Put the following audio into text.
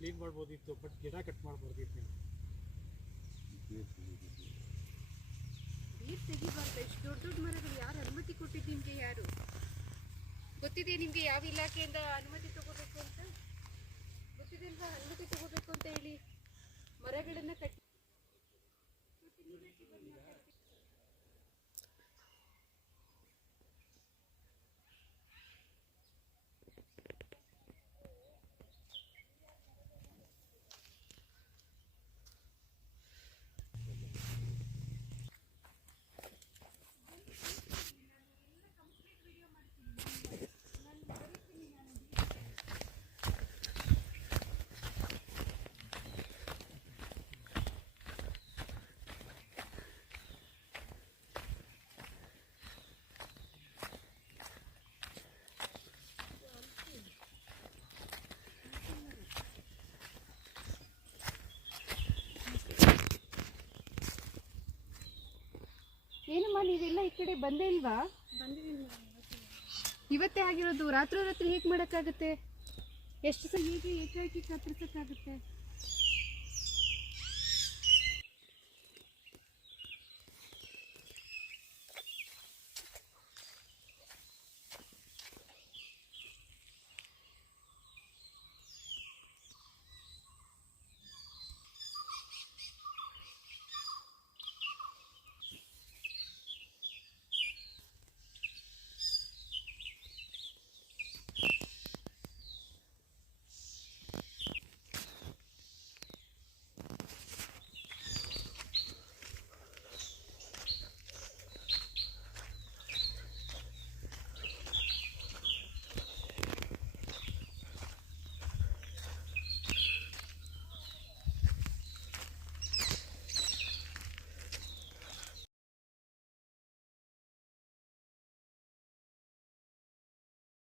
clean ಮಾಡ್ಬೋದಿತ್ತು but ಗಿಡ cut ಮಾಡ್ಬೋದಿತ್ತು ನೀರು ತೆಗಿಬಾರ್ದು ಎಷ್ಟು ದೊಡ್ಡ ದೊಡ್ಡ ಮರಗಳು ಯಾರು ಅನುಮತಿ ಕೊಟ್ಟಿದ್ದು ನಿಮಗೆ ಯಾರು ಗೊತ್ತಿದೆ ನಿಮಗೆ ಯಾವ ಇಲಾಖೆಯಿಂದ ಅನುಮತಿ ತಗೋಬೇಕು ಅಂತ ಗೊತ್ತಿದೆ ಅನುಮತಿ ತಗೋಬೇಕು ಅಂತ ಹೇಳಿ ಏನಮ್ಮ ನೀವೆಲ್ಲ ಈ ಕಡೆ ಬಂದೇ ಇಲ್ವಾ ಇವತ್ತೇ ಆಗಿರೋದು ರಾತ್ರೋರಾತ್ರಿ ಹೇಗೆ ಮಾಡೋಕ್ಕಾಗುತ್ತೆ ಎಷ್ಟು ಸಹ ಹೀಗೆ ಏಕಾಏಕಿ ಕತ್ತರಿಸೋಕ್ಕಾಗುತ್ತೆ